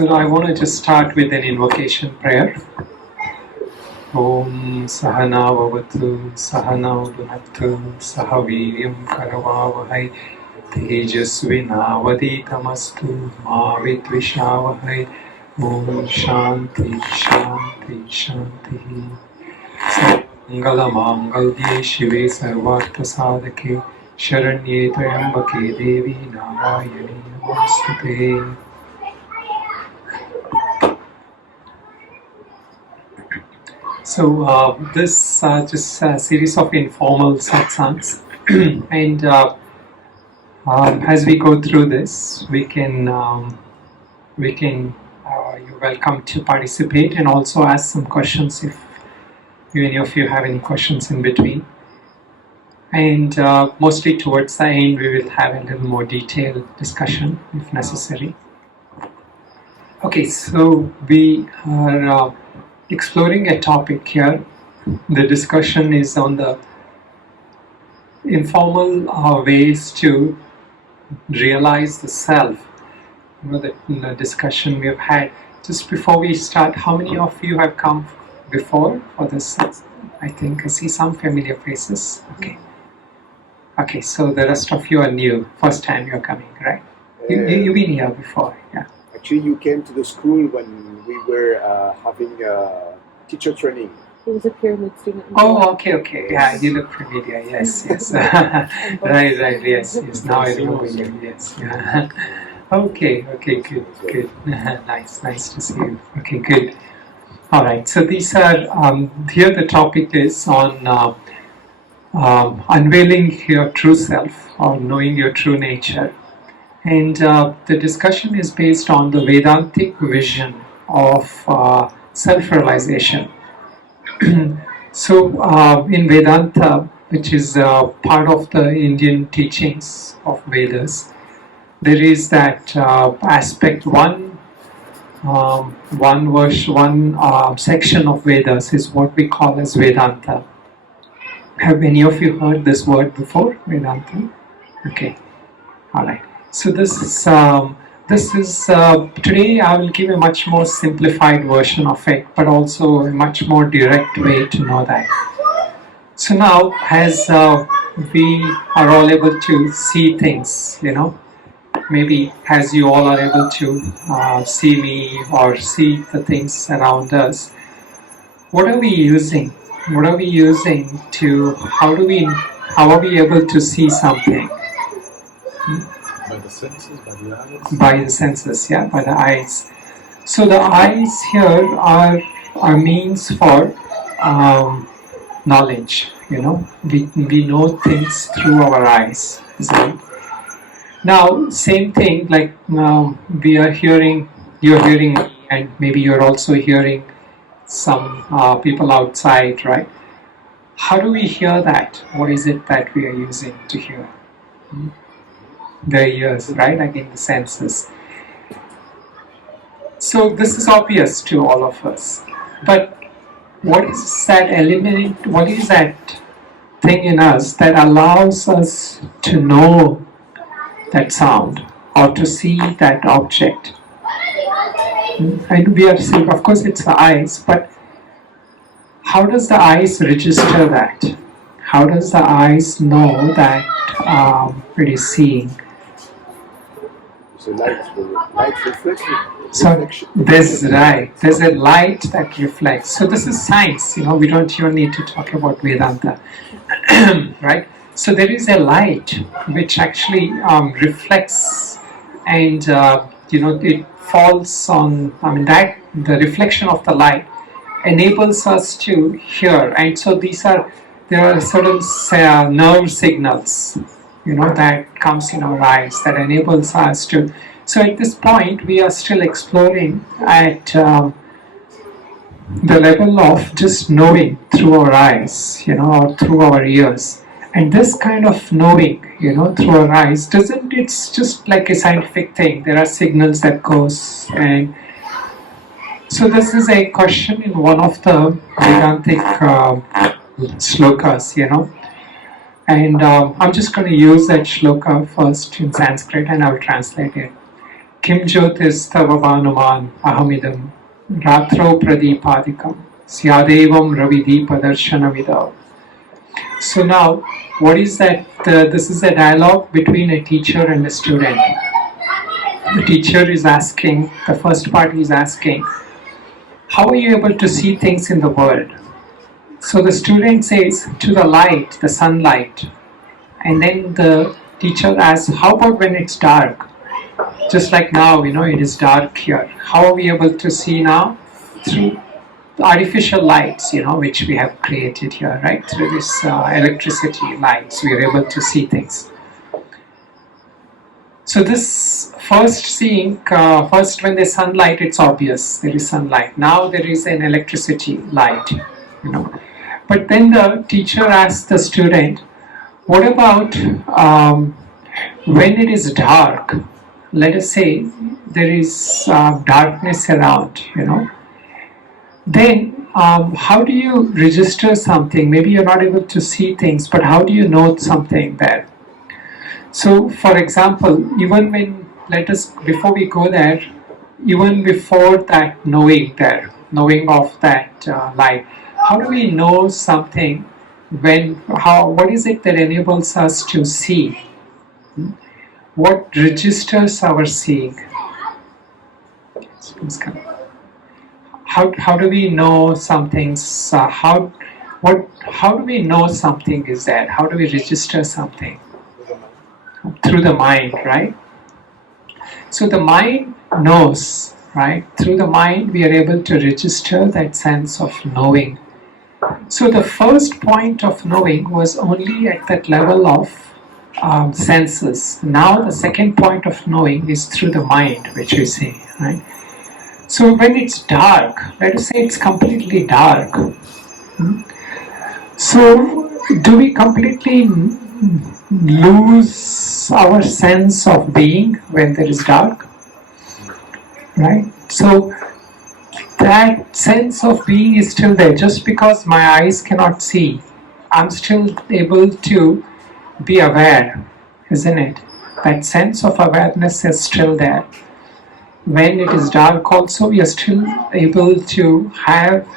So I want to just start with an invocation prayer. Om Sahana Vavatu Sahana Bhunaktu Sahaviryam Karavavahai Tejasvinavaditamastu Ma Vidvishavahai Om Shanti Shanti Shanti Mangala Mangalye Shive Sarvartha Sadhake Sharanye Trayambake Devi Narayani Namostute. So this just a series of informal satsangs, and as we go through this, you're welcome to participate and also ask some questions if any of you have any questions in between. And mostly towards the end, we will have a little more detailed discussion if necessary. Okay, so we are exploring a topic here. The discussion is on the informal ways to realize the self. You know, the discussion we have had. Just before we start, how many of you have come before for this? I think I see some familiar faces. Okay, so the rest of you are new. First time you're coming, right? You've been here before, yeah. Actually, you came to the school when we were having teacher training. It was a pyramid student. Oh, okay. Yeah, you look familiar. Yes. right. Yes. Now I remember you. Yes. Yeah. Okay. Good. Nice to see you. Okay, good. All right. So these are here. The topic is on unveiling your true self or knowing your true nature. And the discussion is based on the Vedantic vision of self-realization. So in Vedanta, which is part of the Indian teachings of Vedas, there is that aspect, one section of Vedas is what we call as Vedanta. Have any of you heard this word before, Vedanta? Okay, all right. So this is today I will give a much more simplified version of it, but also a much more direct way to know that. So now, as we are all able to see things, maybe as you all are able to see me or see the things around us, what are we using? What are we using to? How are we able to see something? By the senses, by the eyes? By the senses, yeah, by the eyes. So the eyes here are means for knowledge, we know things through our eyes, isn't it? Now, same thing, like we are hearing, you're hearing me, and maybe you're also hearing some people outside, right? How do we hear that? What is it that we are using to hear? The ears, right? Like in the senses. So this is obvious to all of us. But what is that element, what is that thing in us that allows us to know that sound or to see that object? And we are saying, of course it's the eyes, but how does the eyes register that? How does the eyes know that it is seeing? So light reflection. So there's a light that reflects. So this is science, we don't even need to talk about Vedanta, right? So there is a light which actually reflects, and it falls on. That the reflection of the light enables us to hear, and so there are certain nerve signals, that comes in our eyes that enables us to. So at this point, we are still exploring at the level of just knowing through our eyes, or through our ears. And this kind of knowing, through our eyes, it's just like a scientific thing. There are signals that goes, and so this is a question in one of the Vedantic slokas, And I'm just going to use that shloka first in Sanskrit and I will translate it. Kim Jyotis Tavavanuman Ahamidam Ratro Pradeepadikam Syadevam Ravideepa Darshanamidam. So now, what is that? This is a dialogue between a teacher and a student. The teacher is asking, the first part is asking, how are you able to see things in the world? So the student says, to the light, the sunlight. And then the teacher asks, how about when it's dark? Just like now, it is dark here. How are we able to see now? Through the artificial lights, which we have created here, right? Through this electricity lights, we are able to see things. So this first seeing, first when there's sunlight, it's obvious, there is sunlight. Now there is an electricity light, But then the teacher asks the student, what about when it is dark? Let us say there is darkness around, Then how do you register something? Maybe you're not able to see things, but how do you note something there? So, for example, even when, before we go there, even before that knowing of that light, how do we know something what is it that enables us to see? What registers our seeing? How do we know something's, how do we know something is there? How do we register something? Through the mind, right? So the mind knows, right? Through the mind we are able to register that sense of knowing. So the first point of knowing was only at that level of senses. Now the second point of knowing is through the mind, which we see, right? So when it's dark, let us say it's completely dark. So do we completely lose our sense of being when there is dark? Right? So that sense of being is still there. Just because my eyes cannot see, I'm still able to be aware, isn't it? That sense of awareness is still there. When it is dark also, we are still able to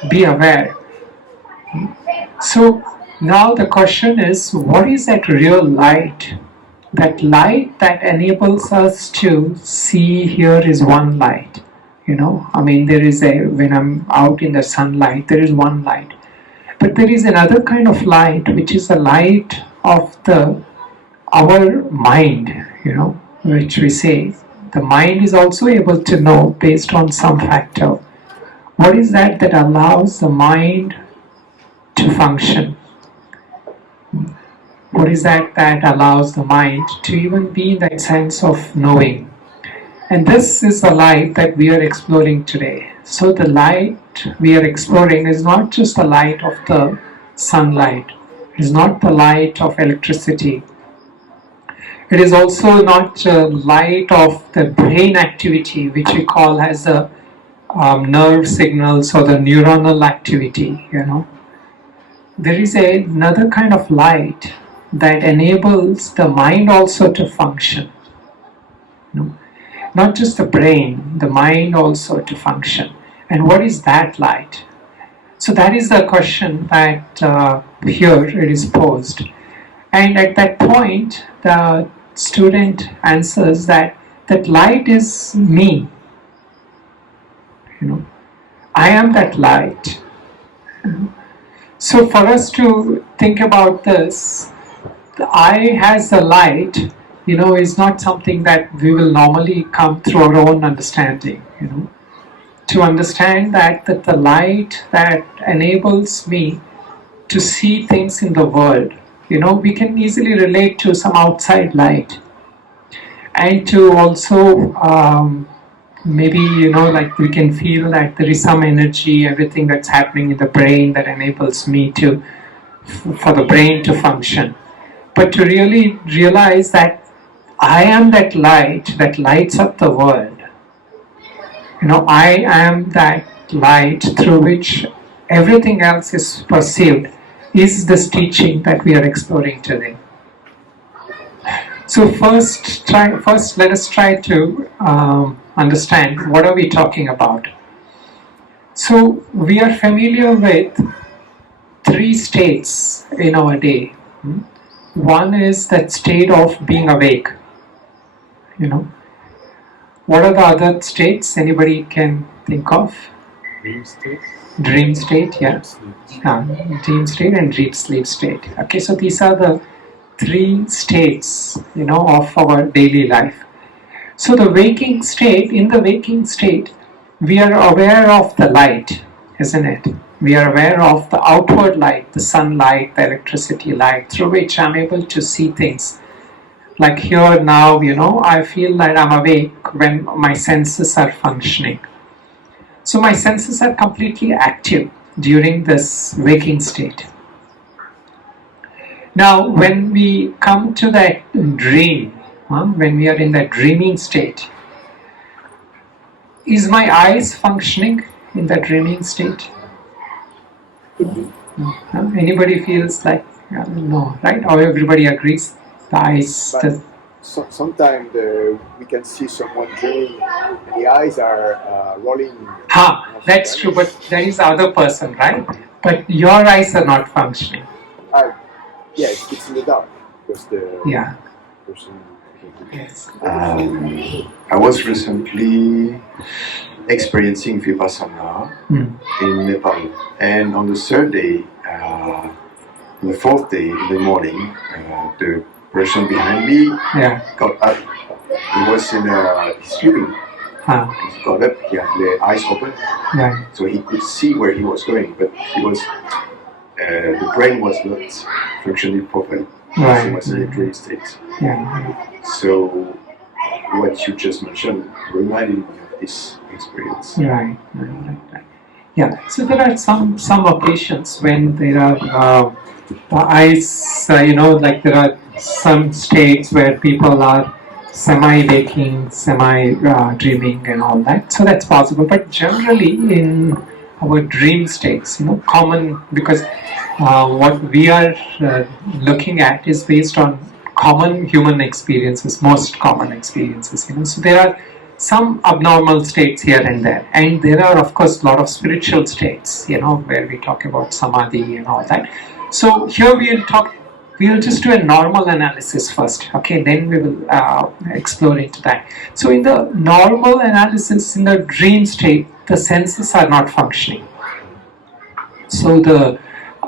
be aware. So now the question is, what is that real light? That light that enables us to see here is one light. There is when I'm out in the sunlight, there is one light. But there is another kind of light, which is the light of our mind, which we say. The mind is also able to know based on some factor. What is that allows the mind to function? What is that allows the mind to even be in that sense of knowing? And this is the light that we are exploring today. So the light we are exploring is not just the light of the sunlight. It is not the light of electricity. It is also not the light of the brain activity, which we call as the nerve signals or the neuronal activity, There is another kind of light that enables the mind also to function. Not just the brain, the mind also to function. And what is that light? So that is the question that here it is posed. And at that point, the student answers that light is me. I am that light. So for us to think about this, the I has the light, is not something that we will normally come through our own understanding, To understand that the light that enables me to see things in the world, we can easily relate to some outside light. And to also maybe, we can feel that there is some energy, everything that's happening in the brain that enables me for the brain to function. But to really realize that I am that light that lights up the world. I am that light through which everything else is perceived, is this teaching that we are exploring today. So first let us try to understand what are we talking about. So we are familiar with three states in our day. One is that state of being awake. What are the other states anybody can think of? Dream state. Dream state, yeah. Dream state and deep sleep state. Okay, so these are the three states, of our daily life. So the waking state, in the waking state, we are aware of the light, isn't it? We are aware of the outward light, the sunlight, the electricity light, through which I'm able to see things. Like here now, I feel that I'm awake when my senses are functioning. So my senses are completely active during this waking state. Now, when we come to that dream, when we are in that dreaming state, is my eyes functioning in that dreaming state? Anybody feels like no, right? Or everybody agrees? The eyes. Sometimes we can see someone dreaming, and the eyes are rolling. That's true, but there is the other person, right? But your eyes are not functioning. Yeah, it's in the dark because the person. Yes. I was recently experiencing Vipassana in Nepal, and on the third day, on the fourth day in the morning, the person behind me got up. He was in sleeping. He got up. He had the eyes open, so he could see where he was going, but he was the brain was not functioning properly. He was in a dream state. So what you just mentioned reminded me of this experience. Right. Yeah. So there are some occasions when there are the eyes, like there are some states where people are semi-waking, semi-dreaming and all that. So that's possible. But generally in our dream states, common, because what we are looking at is based on common human experiences, most common experiences. So there are some abnormal states here and there, and there are of course a lot of spiritual states, where we talk about samadhi and all that. So here we'll just do a normal analysis first, okay, then we will explore into that. So in the normal analysis, in the dream state, the senses are not functioning. So the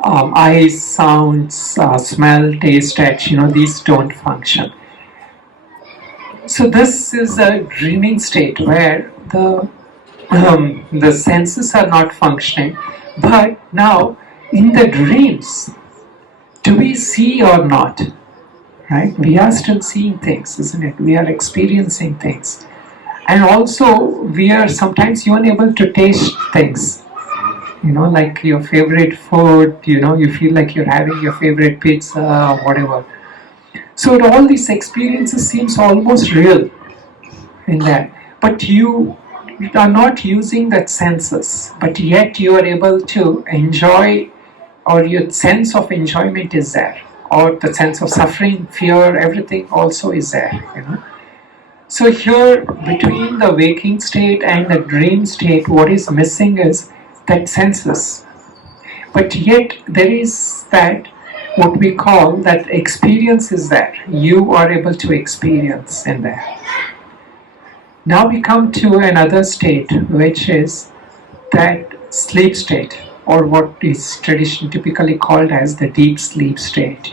eyes, sounds, smell, taste, touch, these don't function. So this is a dreaming state where the senses are not functioning. But now, in the dreams, do we see or not? Right? We are still seeing things, isn't it? We are experiencing things. And also, we are sometimes even able to taste things. Like your favorite food, you feel like you're having your favorite pizza or whatever. So all these experiences seems almost real in that. But you are not using that senses, but yet you are able to enjoy, or your sense of enjoyment is there, or the sense of suffering, fear, everything also is there. So here, between the waking state and the dream state, what is missing is that senses. But yet there is that, what we call that experience is there. You are able to experience in there. Now we come to another state, which is that sleep state, or what is typically called as the deep sleep state.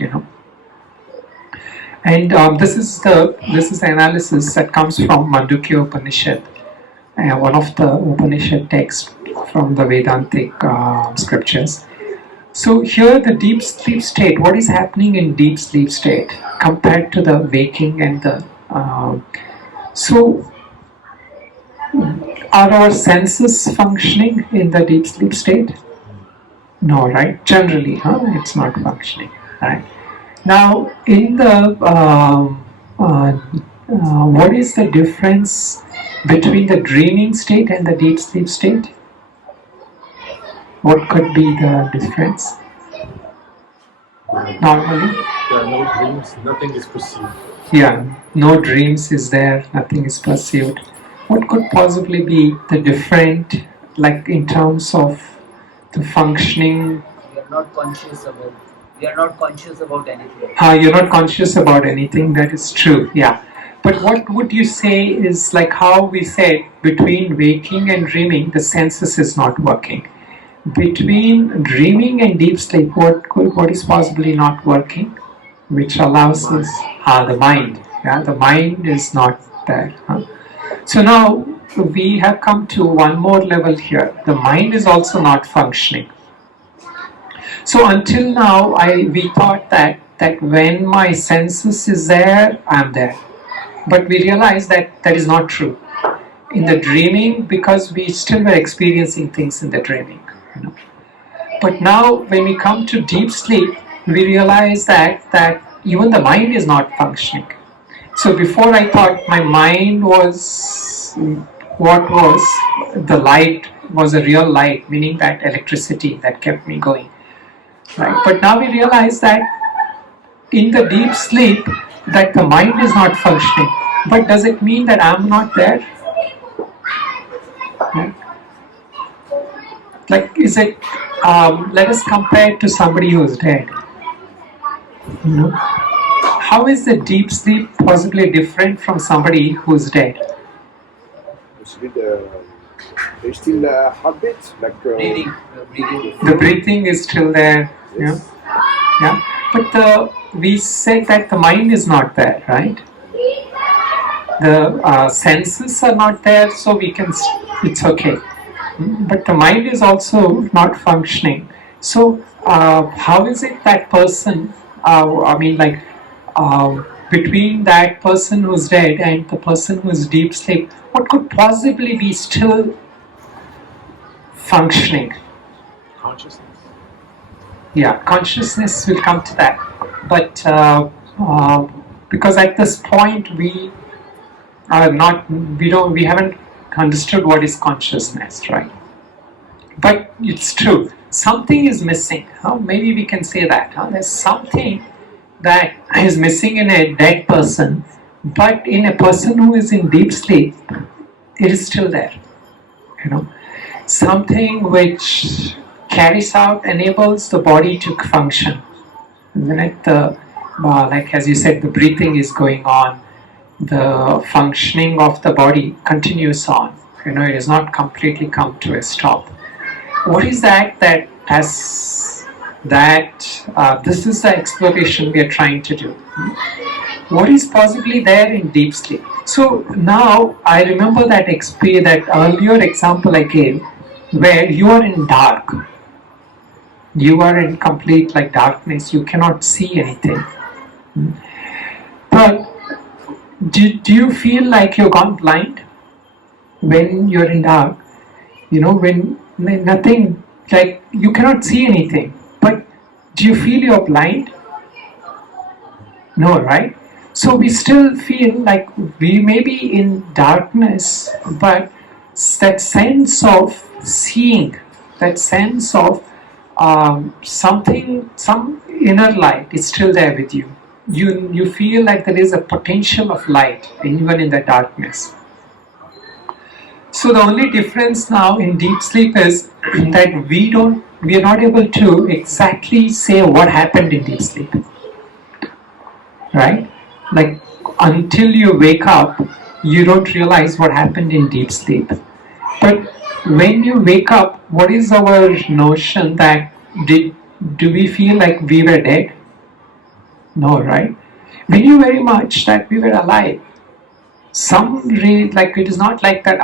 And this is the analysis that comes from Mandukya Upanishad, one of the Upanishad texts from the Vedantic scriptures. So here the deep sleep state, what is happening in deep sleep state compared to the waking and the... so are our senses functioning in the deep sleep state? No, right? Generally, it's not functioning, right? Now, in the... what is the difference between the dreaming state and the deep sleep state? What could be the difference? Normally? There are no dreams, nothing is perceived. Yeah, no dreams is there, nothing is perceived. What could possibly be the different, like in terms of the functioning? We are not conscious about. We are not conscious about anything. You're not conscious about anything, that is true, yeah. But what would you say is like how we said between waking and dreaming, the senses is not working. Between dreaming and deep sleep, what is possibly not working? Which allows us the mind. Yeah, the mind is not there. So now we have come to one more level here. The mind is also not functioning. So until now, we thought that when my senses is there, I'm there. But we realized that that is not true. In the dreaming, because we still were experiencing things in the dreaming. But now when we come to deep sleep, we realize that even the mind is not functioning. So before I thought my mind was what was the light was a real light, meaning that electricity that kept me going. Right? But now we realize that in the deep sleep that the mind is not functioning. But does it mean that I'm not there? Yeah. Like, is it? Let us compare it to somebody who is dead. How is the deep sleep possibly different from somebody who is dead? There's still a heartbeat, like Breathing. The breathing is still there. yes. Yeah. But we said that the mind is not there, right? The senses are not there, so we can. It's okay. But the mind is also not functioning. So how is it that person? Between that person who's dead and the person who is deep sleep, what could possibly be still functioning? Consciousness. Yeah, consciousness will come to that. But because at this point we haven't understood what is consciousness, right? But it's true. Something is missing. Maybe we can say that. There's something that is missing in a dead person, but in a person who is in deep sleep, it is still there. Something which carries out, enables the body to function. Isn't it? Like as you said, the breathing is going on. The functioning of the body continues on. It has not completely come to a stop. What is that has that? This is the exploration we are trying to do. What is possibly there in deep sleep? So now I remember that earlier example I gave, where you are in dark. You are in complete darkness. You cannot see anything. But do you feel like you've gone blind when you're in dark? When nothing, like you cannot see anything. But do you feel you're blind? No, right? So we still feel like we may be in darkness, but that sense of seeing, that sense of some inner light is still there with you. You feel like there is a potential of light even in the darkness. So the only difference now in deep sleep is that we are not able to exactly say what happened in deep sleep. Right? Like until you wake up, you don't realize what happened in deep sleep. But when you wake up, what is our notion that do we feel like we were dead? No, right? We knew very much that we were alive. It is not like that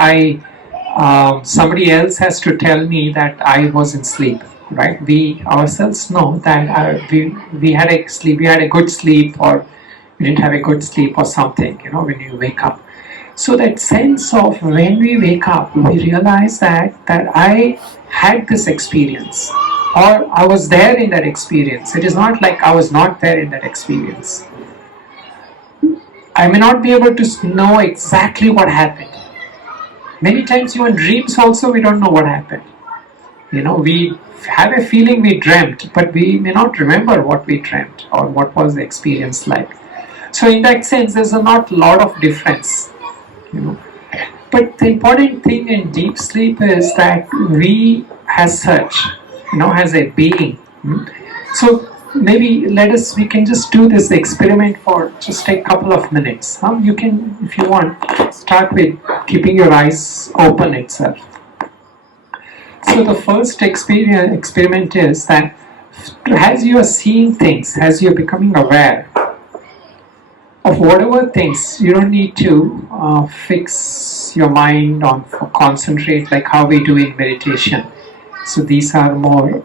somebody else has to tell me that I was in sleep, right? We ourselves know that we had a sleep, we had a good sleep, or we didn't have a good sleep or something, when you wake up. So that sense of when we wake up, we realize that I had this experience, or I was there in that experience. It is not like I was not there in that experience. I may not be able to know exactly what happened. Many times even dreams also we don't know what happened. We have a feeling we dreamt, but we may not remember what we dreamt or what was the experience like. So in that sense, there's not a lot of difference. But the important thing in deep sleep is that we, as such, as a being. So maybe we can just do this experiment for just a couple of minutes. You can, if you want, start with keeping your eyes open itself. So the first experiment is that as you are seeing things, as you are becoming aware of whatever things, you don't need to fix your mind on, concentrate like how we do in meditation. So these are more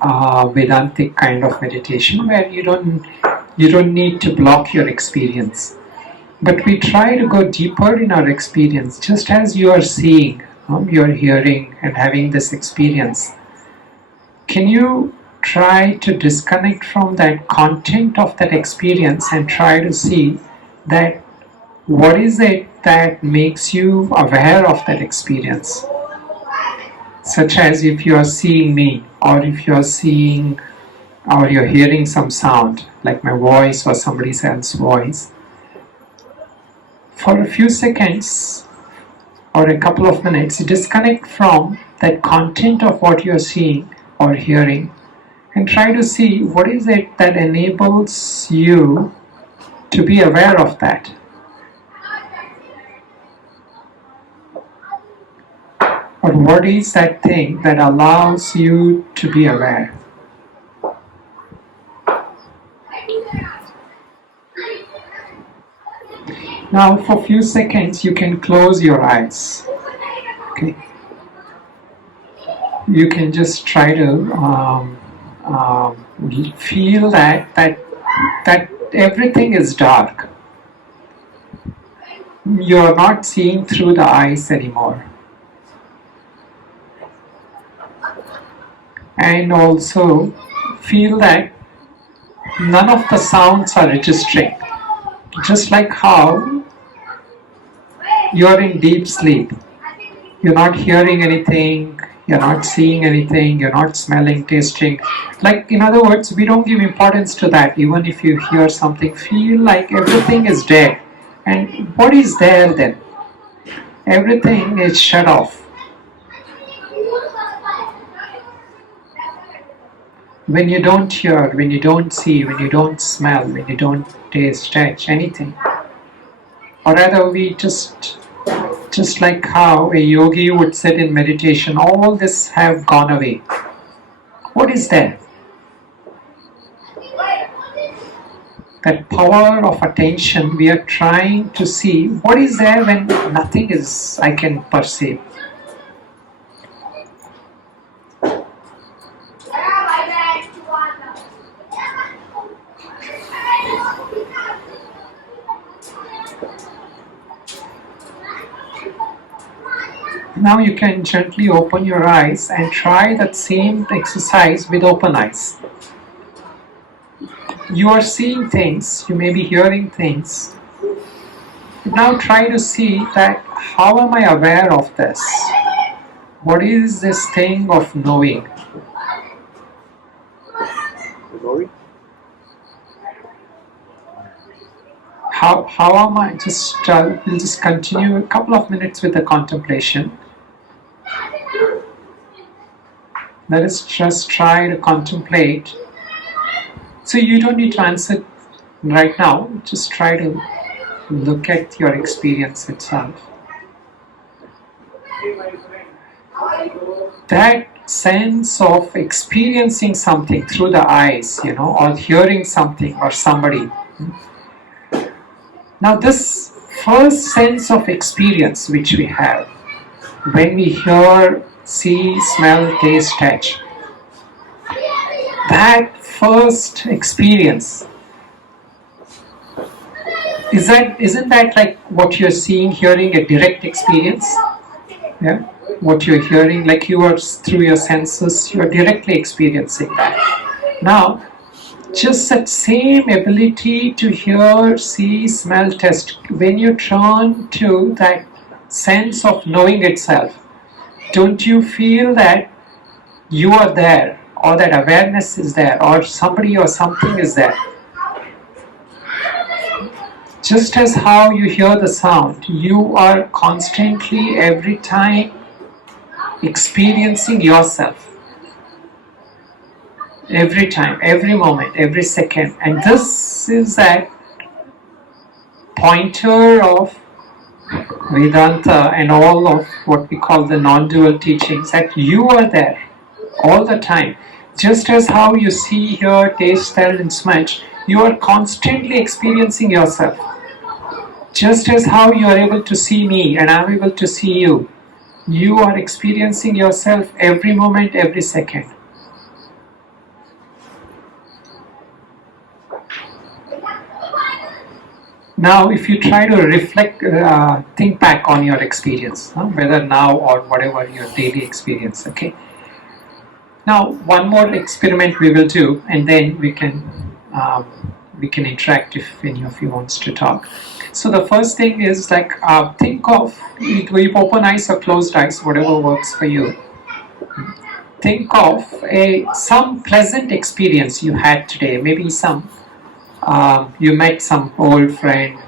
Vedantic kind of meditation where you don't need to block your experience. But we try to go deeper in our experience, just as you are seeing, you are hearing and having this experience. Can you try to disconnect from that content of that experience and try to see that what is it that makes you aware of that experience? Such as if you are seeing me, or if you are seeing or you're hearing some sound like my voice or somebody else's voice. For a few seconds or a couple of minutes, disconnect from that content of what you're seeing or hearing and try to see what is it that enables you to be aware of that. Or what is that thing that allows you to be aware? Now for a few seconds you can close your eyes. Okay. You can just try to feel that everything is dark. You are not seeing through the eyes anymore. And also feel that none of the sounds are registering. Just like how you are in deep sleep. You're not hearing anything, you're not seeing anything, you're not smelling, tasting. Like, in other words, we don't give importance to that. Even if you hear something, feel like everything is dead. And what is there then? Everything is shut off. When you don't hear, when you don't see, when you don't smell, when you don't taste, touch, anything. Or rather, we just like how a yogi would sit in meditation, all this have gone away. What is there? That power of attention, we are trying to see what is there when nothing is, I can perceive. Now you can gently open your eyes and try that same exercise with open eyes. You are seeing things, you may be hearing things. Now try to see that how am I aware of this? What is this thing of knowing? Knowing? How am I? We'll just continue a couple of minutes with the contemplation. Let us just try to contemplate. So you don't need to answer right now. Just try to look at your experience itself. That sense of experiencing something through the eyes, or hearing something or somebody. Now this first sense of experience which we have, when we hear, see, smell, taste, touch, that first experience, isn't that like what you're seeing, hearing, a direct experience? Yeah? What you're hearing, like you are through your senses, you're directly experiencing that. Now, just that same ability to hear, see, smell, taste, when you turn to that sense of knowing itself, don't you feel that you are there, or that awareness is there, or somebody or something is there. Just as how you hear the sound, you are constantly, every time, experiencing yourself. Every time, every moment, every second. And this is that pointer of Vedanta and all of what we call the non-dual teachings, that you are there all the time. Just as how you see, hear, taste, smell and smudge, you are constantly experiencing yourself. Just as how you are able to see me and I am able to see you, you are experiencing yourself every moment, every second. Now, if you try to reflect, think back on your experience, whether now or whatever your daily experience, okay? Now, one more experiment we will do, and then we can interact if any of you wants to talk. So the first thing is like, think of, with open eyes or closed eyes, whatever works for you. Think of some pleasant experience you had today, maybe you met some old friend,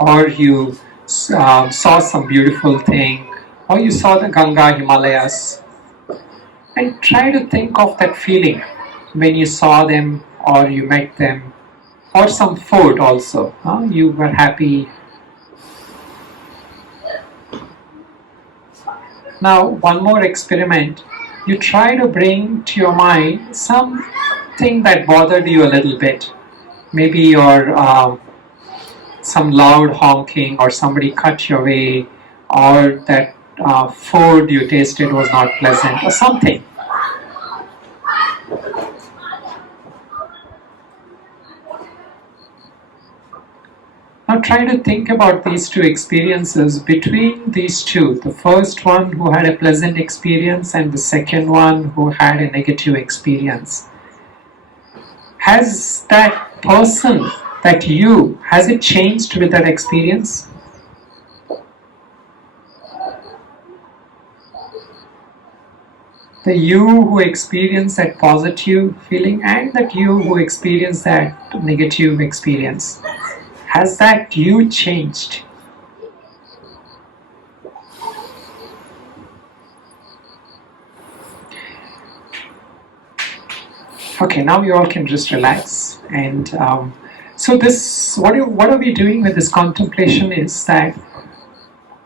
or you saw some beautiful thing, or you saw the Ganga Himalayas, and try to think of that feeling when you saw them or you met them, or some food also. You were happy. Now, one more experiment. You try to bring to your mind something that bothered you a little bit. Maybe your some loud honking, or somebody cut your way, or that food you tasted was not pleasant, or something. Now try to think about these two experiences. Between these two, the first one who had a pleasant experience and the second one who had a negative experience, has that person, that you, has it changed with that experience? The you who experienced that positive feeling and that you who experienced that negative experience, has that you changed? Okay, now you all can just relax. And so this, what are we doing with this contemplation is that,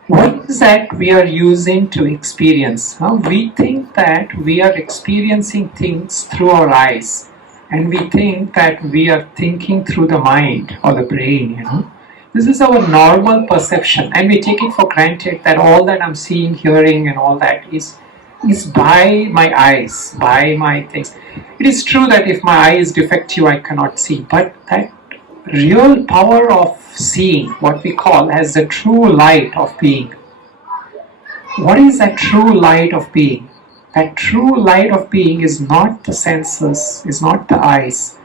what is that we are using to experience? We think that we are experiencing things through our eyes, and we think that we are thinking through the mind or the brain, This is our normal perception, and we take it for granted that all that I'm seeing, hearing and all that is by my eyes, by my things. It is true that if my eye is defective, I cannot see, but that real power of seeing, what we call as the true light of being. What is that true light of being? That true light of being is not the senses, is not the eyes.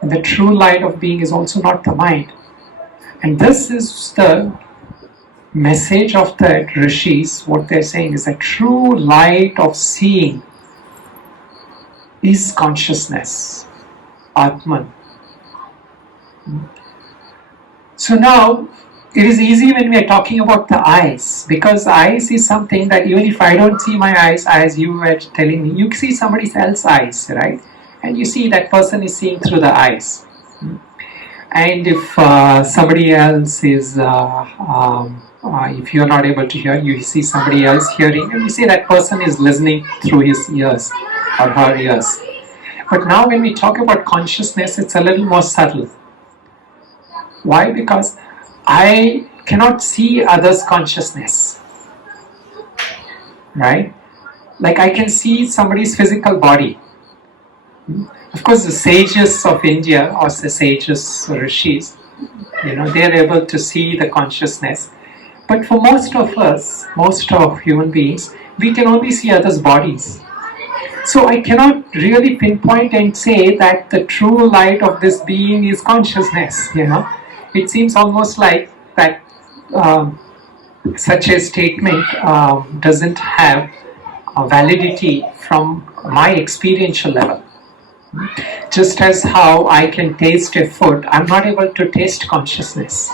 And the true light of being is also not the mind. And this is the message of the Rishis. What they're saying is that true light of seeing is consciousness, Atman. So now, it is easy when we are talking about the eyes, because eyes is something that even if I don't see my eyes, as you were telling me, you see somebody else's eyes, right? And you see that person is seeing through the eyes. And if somebody else is, if you are not able to hear, you see somebody else hearing, and you see that person is listening through his ears or her ears. But now when we talk about consciousness, it's a little more subtle. Why? Because I cannot see others' consciousness, right? Like I can see somebody's physical body. Of course, the sages of India, or the sages or Rishis, they are able to see the consciousness. But for most of us, most of human beings, we can only see others' bodies. So I cannot really pinpoint and say that the true light of this being is consciousness, It seems almost like that such a statement doesn't have validity from my experiential level. Just as how I can taste a food, I'm not able to taste consciousness.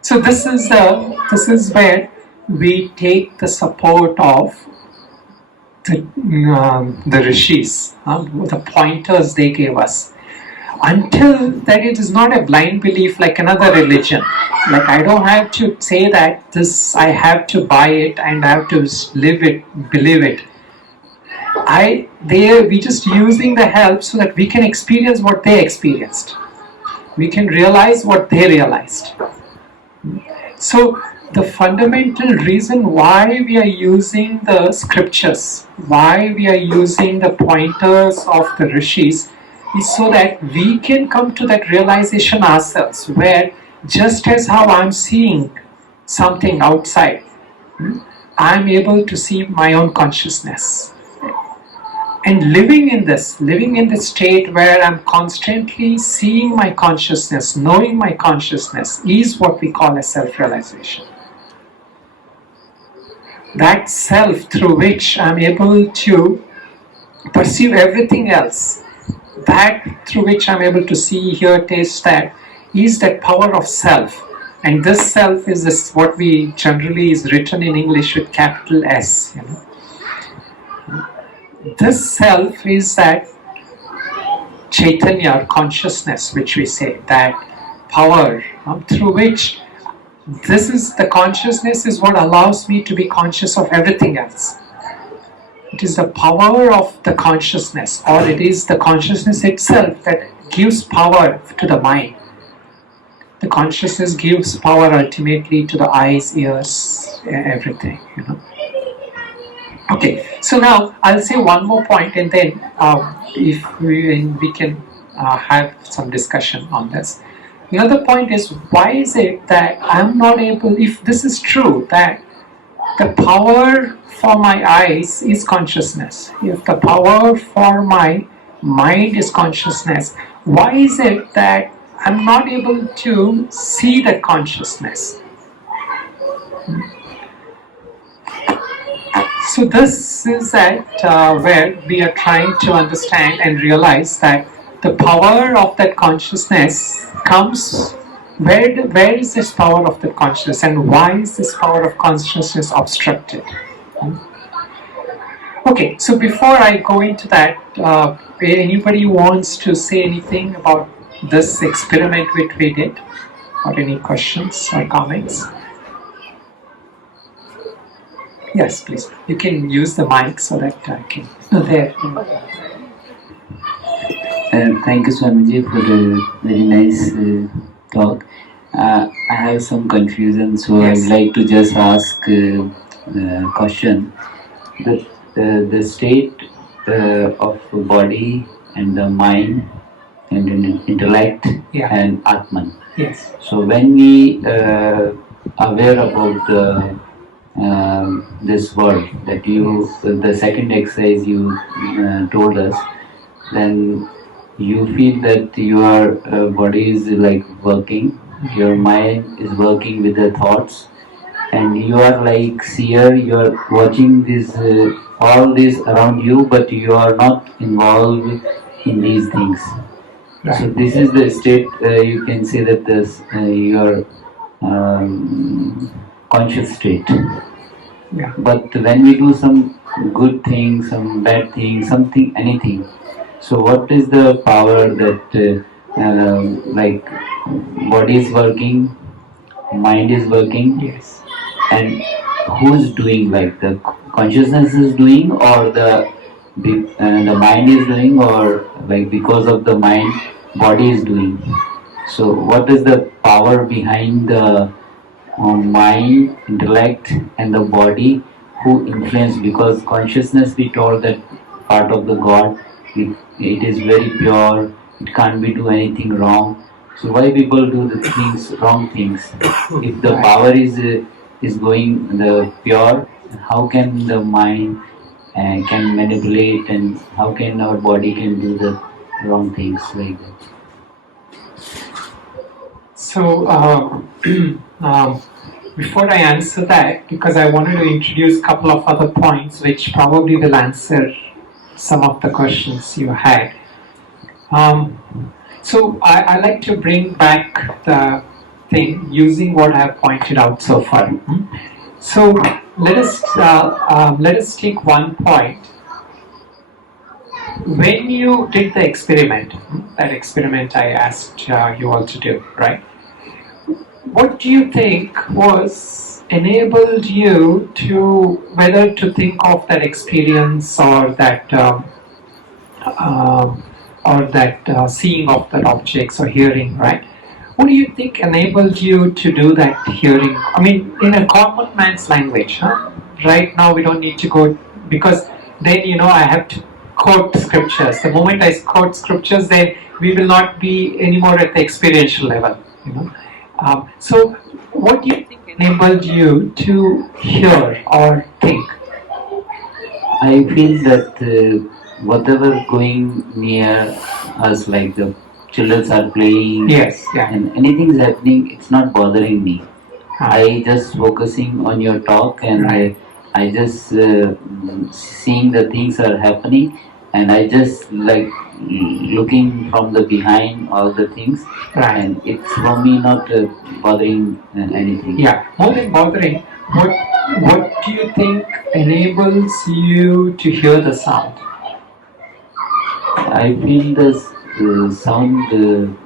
So this is where we take the support of the Rishis, the pointers they gave us. Until that, it is not a blind belief like another religion. Like I don't have to say that this I have to buy it and I have to live it, believe it. We just using the help so that we can experience what they experienced. We can realize what they realized. So the fundamental reason why we are using the scriptures, why we are using the pointers of the Rishis, is so that we can come to that realization ourselves, where just as how I'm seeing something outside, I'm able to see my own consciousness. And living in this state where I'm constantly seeing my consciousness, knowing my consciousness, is what we call a self-realization. That self through which I'm able to perceive everything else, that through which I'm able to see, hear, taste, that, is that power of self. And this self is this, what we generally is written in English with capital S. This self is that Chaitanya, consciousness, which we say, that power through which this is the consciousness is what allows me to be conscious of everything else. It is the power of the consciousness, or it is the consciousness itself that gives power to the mind. The consciousness gives power ultimately to the eyes, ears, everything. Okay, so now I'll say one more point, and then if we can have some discussion on this. Another point is, why is it that I'm not able, if this is true, that the power for my eyes is consciousness, if the power for my mind is consciousness, why is it that I'm not able to see that consciousness? So this is where we are trying to understand and realize that the power of that consciousness comes, where is this power of the consciousness, and why is this power of consciousness obstructed? Okay, so before I go into that, anybody wants to say anything about this experiment which we did, or any questions or comments? Yes, please. You can use the mic so that I can. There. Thank you, Swamiji, for the very nice talk. I have some confusion, so Yes. I'd like to just ask a question. The state of body and the mind and the intellect and Atman. Yes. So when we aware about this world that you, the second exercise you told us, then you feel that your body is like working, your mind is working with the thoughts, and you are like seer, you are watching this all this around you, but you are not involved in these things. Right. So this is the state, you can say that this your conscious state. Yeah. But when we do some good thing, some bad thing, something, anything, so what is the power that like body is working, mind is working, Yes. and who is doing, like the consciousness is doing, or the mind is doing, or like because of the mind body is doing? So what is the power behind the mind, intellect and the body who influence? Because consciousness, we told that part of the God, it is very pure, it can't be do anything wrong. So why people do the things, wrong things? If the power is going the pure, how can the mind can manipulate, and how can our body can do the wrong things like that? So before I answer that, because I wanted to introduce a couple of other points which probably will answer some of the questions you had. So I like to bring back the thing using what I have pointed out so far. So let us take one point. When you did the experiment, that experiment I asked you all to do, right? What do you think was enabled you to whether to think of that experience or that seeing of that objects or hearing, right? What do you think enabled you to do that hearing? I mean, in a common man's language, huh? Right now we don't need to go, because then I have to quote scriptures. The moment I quote scriptures, then we will not be anymore at the experiential level. So, what do you think enabled you to hear or think? I feel that whatever going near us, like the children are playing, Yes, yeah. and anything is happening, it's not bothering me. I just focusing on your talk, and Right. I just seeing the things are happening, and I just like looking from the behind all the things, Right. and it's for me not bothering anything. Yeah, more than bothering, what do you think enables you to hear the sound? I feel the sound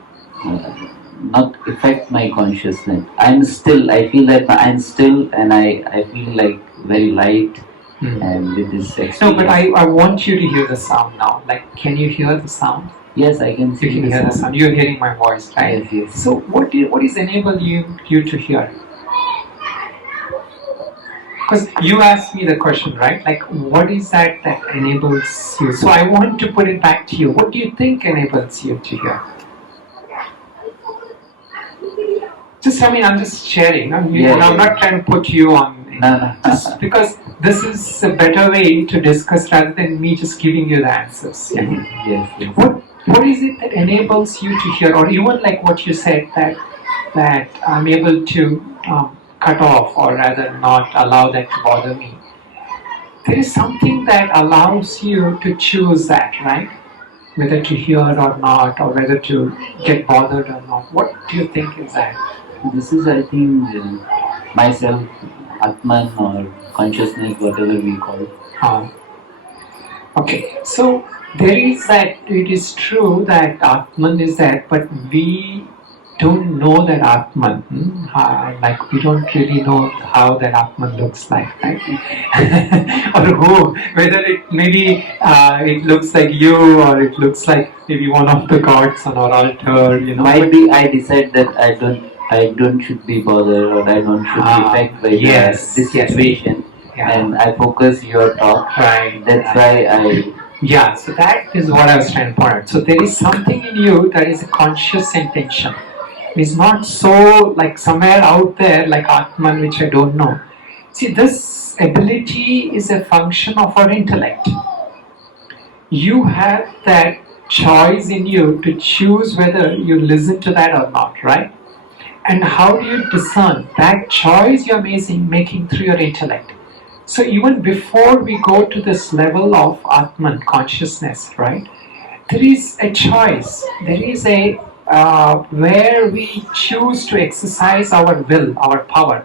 not affect my consciousness. I'm still. I feel that I'm still, and I feel like very light. And with this experience. No, but I want you to hear the sound now. Like, can you hear the sound? Yes, I can see you can hear the sound. You're hearing my voice, right? Yes, yes. So what is enable you to hear? Because you asked me the question, right? Like, what is that enables you? So I want to put it back to you. What do you think enables you to hear? I'm just sharing. I'm not trying to put you on. No. Just because this is a better way to discuss rather than me just giving you the answers. Yeah? Yes. What is it that enables you to hear, or even like what you said that I'm able to cut off, or rather not allow that to bother me? There is something that allows you to choose that, right? Whether to hear or not, or whether to get bothered or not. What do you think is that? This is, I think, myself, Atman, or consciousness, whatever we call it. Okay, so there is that, it is true that Atman is that, but we don't know that Atman, like we don't really know how that Atman looks like, right? Or who, whether it maybe it looks like you, or it looks like maybe one of the gods on our altar, Might be I decide that I don't should be bothered, or I don't should be affected by this situation, and I focus your talk. Right. That's why Yeah, so that is what I was trying to point out. So there is something in you that is a conscious intention. It's not so like somewhere out there like Atman, which I don't know. See, this ability is a function of our intellect. You have that choice in you to choose whether you listen to that or not, right? And how do you discern? That choice you're making through your intellect. So even before we go to this level of Atman consciousness, right? There is a choice. There is a where we choose to exercise our will, our power.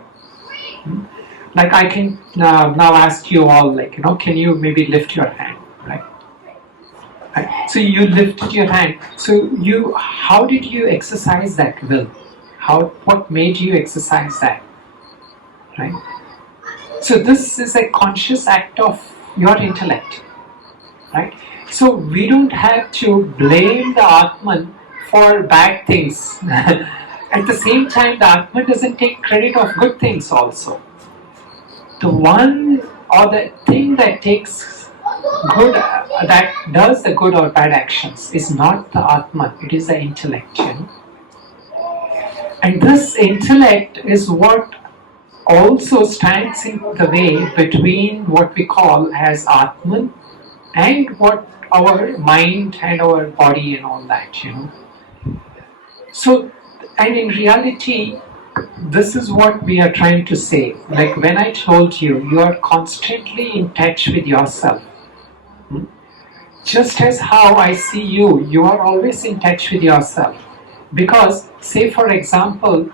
Like I can now ask you all, like can you maybe lift your hand, right? Right. So you lifted your hand. So how did you exercise that will? What made you exercise that? Right? So this is a conscious act of your intellect. Right? So we don't have to blame the Atman for bad things. At the same time, the Atman doesn't take credit of good things also. The one or the thing that takes good, that does the good or bad actions is not the Atman, it is the intellect. And this intellect is what also stands in the way between what we call as Atman and what our mind and our body and all that. So, and in reality, this is what we are trying to say. Like when I told you, you are constantly in touch with yourself. Just as how I see you, you are always in touch with yourself. Because, say for example,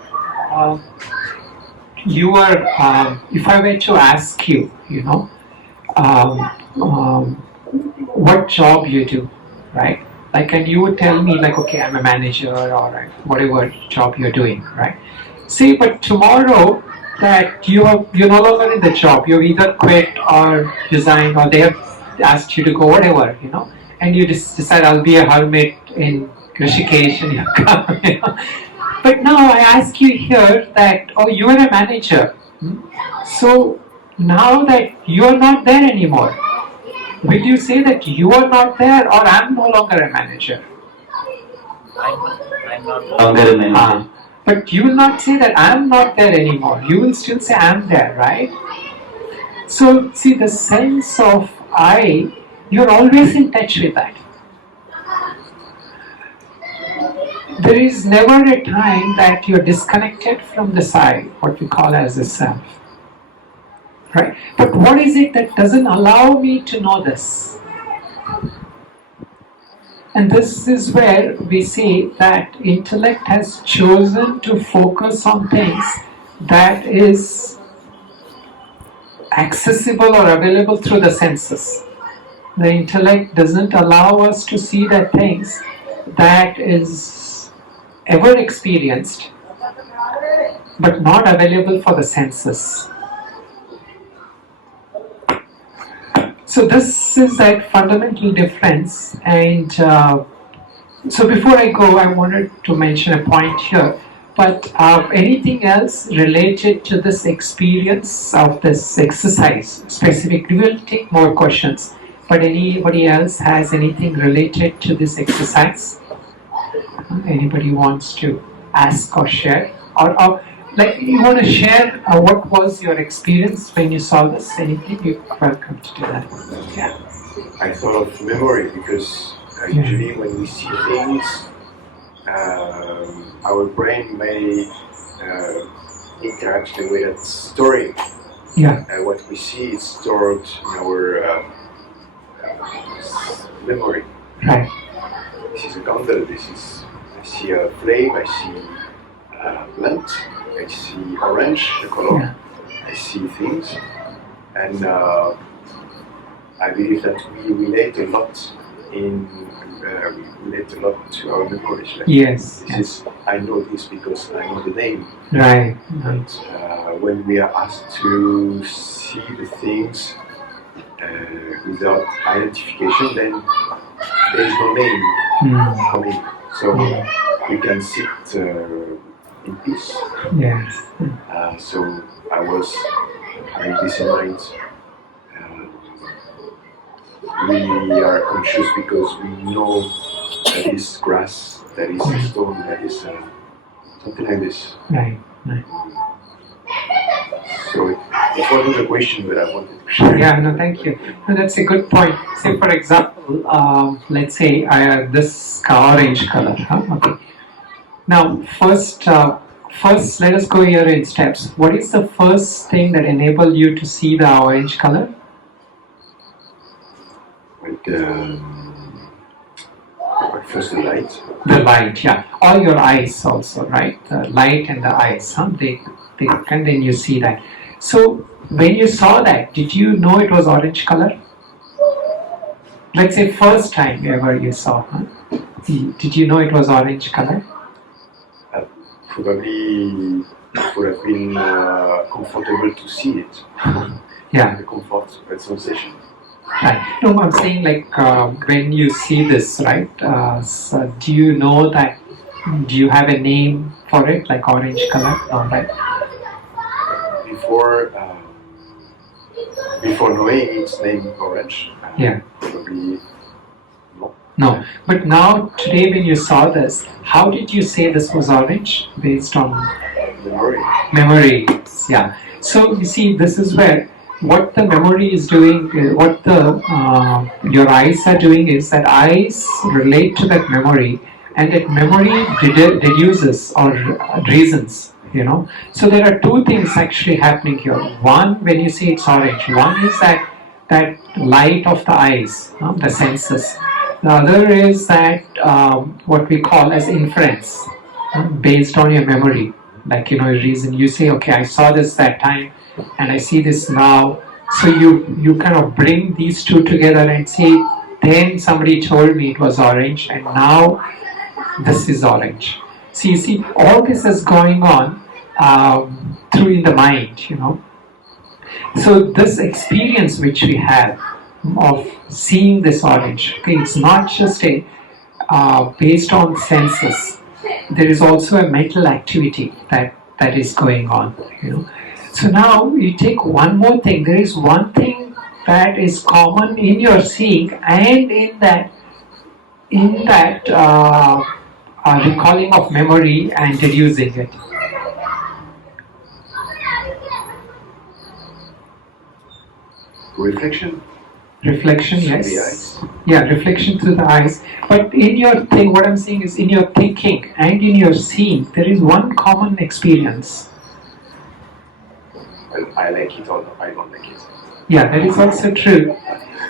you are, if I were to ask you, um, um, what job you do, right? Like, and you would tell me, like, okay, I'm a manager or whatever job you're doing, right? See, but tomorrow that you're no longer in the job, you either quit or resign, or they have asked you to go, whatever, and you just decide I'll be a hermit in Rishikesh, and you come, But now I ask you here that, oh, you are a manager. So now that you're not there anymore, will you say that you are not there, or I'm no longer a manager? I'm not Longer a manager. But you will not say that I'm not there anymore. You will still say I'm there, right? So see, the sense of I, you're always in touch with that. There is never a time that you're disconnected from this I, what we call as the self. Right? But what is it that doesn't allow me to know this? And this is where we see that intellect has chosen to focus on things that is accessible or available through the senses. The intellect doesn't allow us to see the things that is ever experienced but not available for the senses. So this is that fundamental difference, and so before I go, I wanted to mention a point here. But anything else related to this experience of this exercise specifically? We'll take more questions. But anybody else has anything related to this exercise? Anybody wants to ask or share? Or like you want to share what was your experience when you saw this? Anything? You're welcome to do that. Yeah. I thought of memory because usually when we see things, our brain may interact the way that's storing. Yeah. What we see is stored in our memory. Right. This is a candle. I see a flame. I see a plant. I see orange, the color. Yeah. I see things, and I believe that we relate a lot to our memories. Like Yes. I know this because I know the name. Right. And when we are asked to see the things without identification, then there is no name coming. So we can sit in peace. Yes. So I was having this in mind. We are conscious because we know that is grass, that is stone, that is something like this. Right. Right. So it wasn't a question, but I wanted to share. Yeah, no, thank you. No, that's a good point. Say, for example, let's say I have this orange color. Okay. Now, first, let us go here in steps. What is the first thing that enabled you to see the orange color? First the light. The light, yeah. Or your eyes also, right? The light and the eyes, they and then you see that. So when you saw that, did you know it was orange color? Let's say first time ever you saw, did you know it was orange color? Probably it would have been comfortable to see it. Yeah. The comfort, that sensation. Right. No, I'm saying like when you see this, right? So do you know that? Do you have a name for it, like orange color? No, right? Before knowing its name, orange. Yeah. Probably no. No, but now today when you saw this, how did you say this was orange based on Memory. memory? Yeah. So you see, this is where what the memory is doing, what the your eyes are doing is that eyes relate to that memory, and that memory deduces or reasons, So there are two things actually happening here. One, when you see it's orange, one is that light of the eyes, the senses. The other is that what we call as inference, based on your memory. Like, reason, you say, okay, I saw this that time and I see this now. So you kind of bring these two together and say, then somebody told me it was orange and now this is orange. So you see, all this is going on through in the mind, So this experience which we have of seeing this orange, okay, it's not just based on senses. There is also a mental activity that is going on, So now we take one more thing. There is one thing that is common in your seeing and in that recalling of memory and deducing it. Reflection. Reflection, Through yes. the eyes. Yeah, reflection through the eyes. But in your what I'm saying is in your thinking and in your seeing, there is one common experience. Well, I like it or I don't like it. Yeah, that is also true.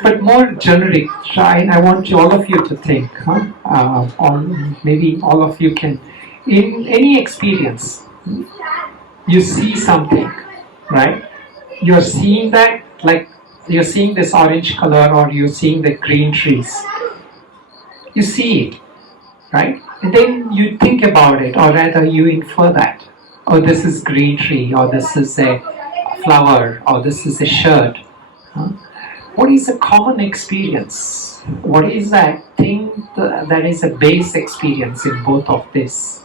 But more generic, I want all of you to think, or maybe all of you can, in any experience, you see something, right? You're seeing that, like you're seeing this orange color or you're seeing the green trees. You see it, right? And then you think about it, or rather you infer that. Oh, this is green tree, or this is a flower, or this is a shirt. What is a common experience? What is that thing that is a base experience in both of this?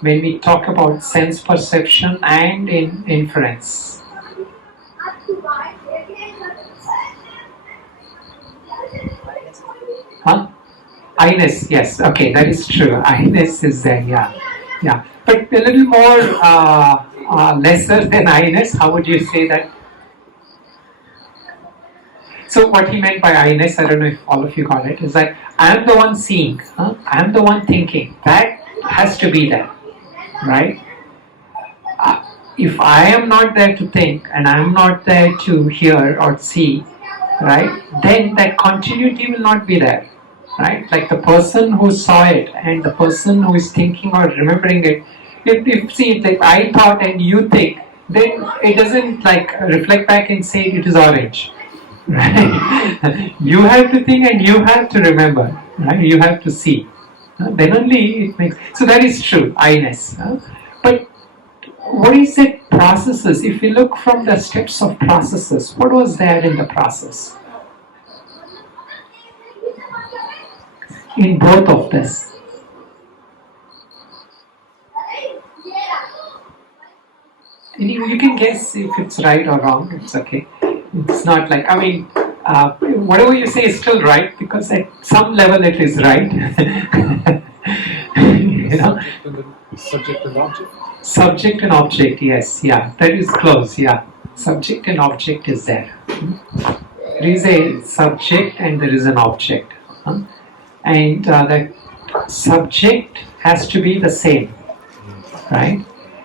When we talk about sense perception and in inference. Huh? I-ness, yes, okay, that is true. I-ness is there, yeah. But a little more lesser than I-ness, how would you say that? So what he meant by I-ness, I don't know if all of you got it, is that I am the one seeing, I am the one thinking. That has to be there, right? If I am not there to think and I am not there to hear or see, right, then that continuity will not be there, right? Like the person who saw it and the person who is thinking or remembering it, if I thought and you think, then it doesn't like reflect back and say it is orange. Right? You have to think and you have to remember, right? You have to see. Then only it makes. So that is true, I-ness. But what is it processes? If we look from the steps of processes, what was there in the process? In both of this. You can guess if it's right or wrong, it's okay. It's not like, whatever you say is still right because at some level it is right. Subject and object? Subject and object, yes, yeah, that is close, yeah. Subject and object is there. There is a subject and there is an object. And that subject has to be the same, right?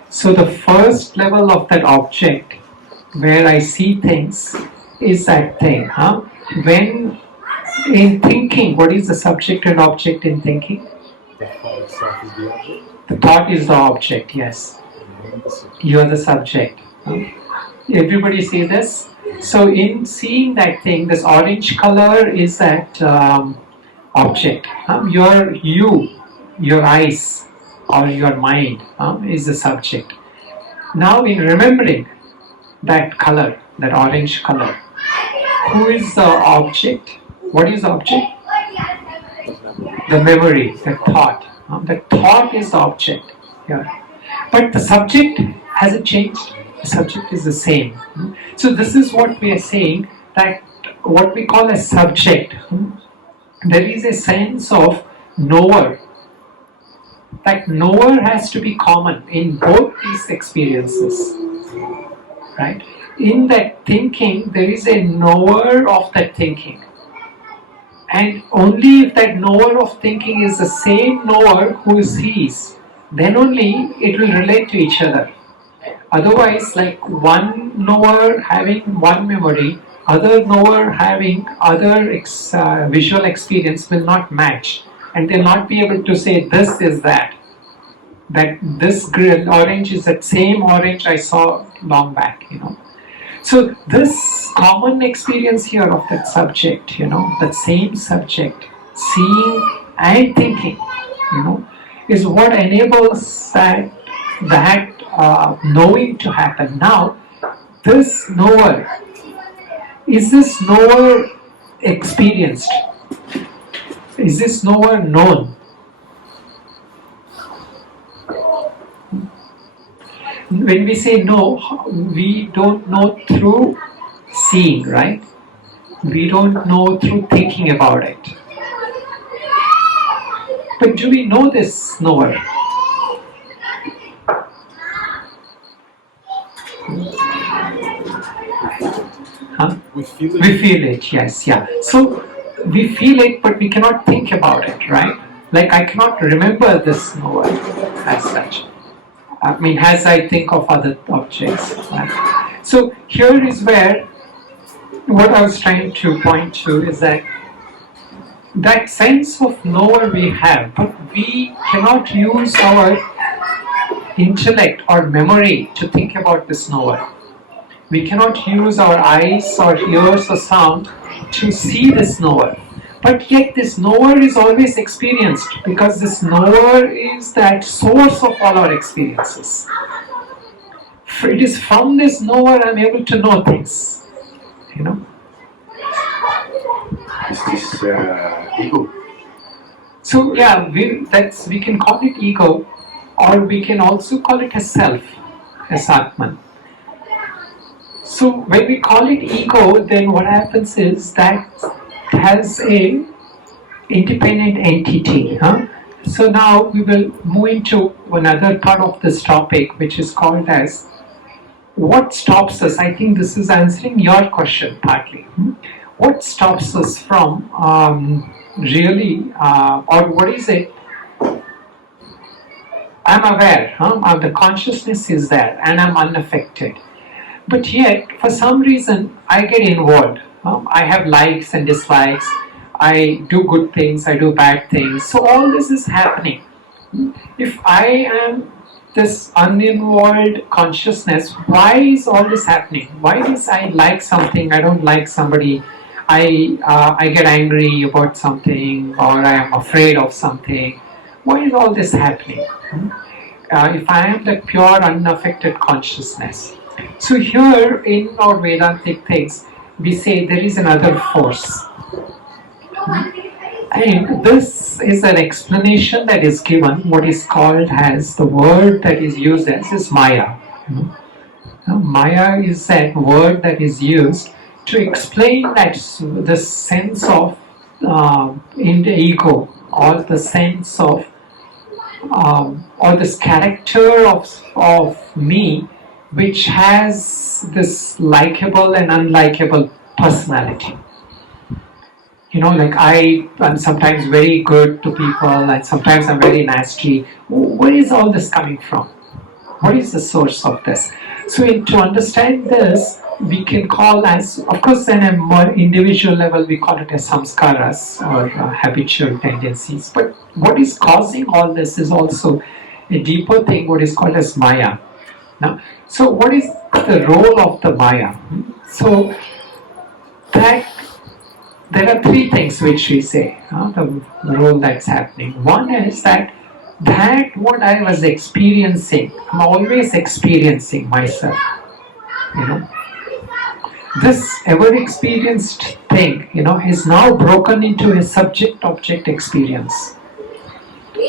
So the first level of that object where I see things is that thing. When in thinking, what is the subject and object in thinking? The thought itself is the object. The thought is the object, yes. You are the subject. Everybody see this? So in seeing that thing, this orange color is that object. Your eyes or your mind is the subject. Now in remembering that color, that orange color, who is the object? What is the object? The memory, the thought. The thought is the object here. But the subject hasn't changed. The subject is the same. So this is what we are saying, that what we call a subject. There is a sense of knower. That knower has to be common in both these experiences. Right? In that thinking, there is a knower of that thinking. And only if that knower of thinking is the same knower who sees, then only it will relate to each other. Otherwise, like one knower having one memory, other knower having other visual experience will not match, and they'll not be able to say this is that. That this orange is that same orange I saw long back, So this common experience here of that subject, that same subject, seeing and thinking, is what enables that knowing to happen. Now, this knower, is this knower experienced? Is this knower known? When we say no, we don't know through seeing, right? We don't know through thinking about it. But do we know this knower? Huh? We feel it. We feel it, yes, yeah. So we feel it, but we cannot think about it, right? Like I cannot remember this knower as such. I mean, as I think of other objects. Right? So here is where what I was trying to point to is that sense of knower we have, but we cannot use our intellect or memory to think about this knower. We cannot use our eyes or ears or sound to see this knower. But yet this knower is always experienced because this knower is that source of all our experiences. It is from this knower I'm able to know things. Is this ego? So yeah, we can call it ego, or we can also call it a self, as Atman. So when we call it ego, then what happens is that has a independent entity. So now we will move into another part of this topic, which is called as what stops us. I think this is answering your question partly. What stops us from really, or what is it? I'm aware, the consciousness is there and I'm unaffected. But yet, for some reason, I get involved. I have likes and dislikes. I do good things, I do bad things. So all this is happening. If I am this uninvolved consciousness, why is all this happening? Why is I like something, I don't like somebody, I get angry about something, or I am afraid of something? Why is all this happening? If I am the pure unaffected consciousness. So here in our Vedantic things, we say there is another force. And this is an explanation that is given, what is called as, the word that is used as is Maya. Maya is that word that is used to explain that the sense of in the ego, or the sense of or this character of me, which has this likable and unlikable personality. Like I am sometimes very good to people and sometimes I'm very nasty. Where is all this coming from? What is the source of this? So to understand this, we can call as, of course, on a more individual level, we call it as samskaras or habitual tendencies. But what is causing all this is also a deeper thing, what is called as Maya. Now, so what is the role of the Maya? So that there are three things which we say, the role that's happening. One is that what I was experiencing, I'm always experiencing myself. This ever experienced thing, is now broken into a subject-object experience.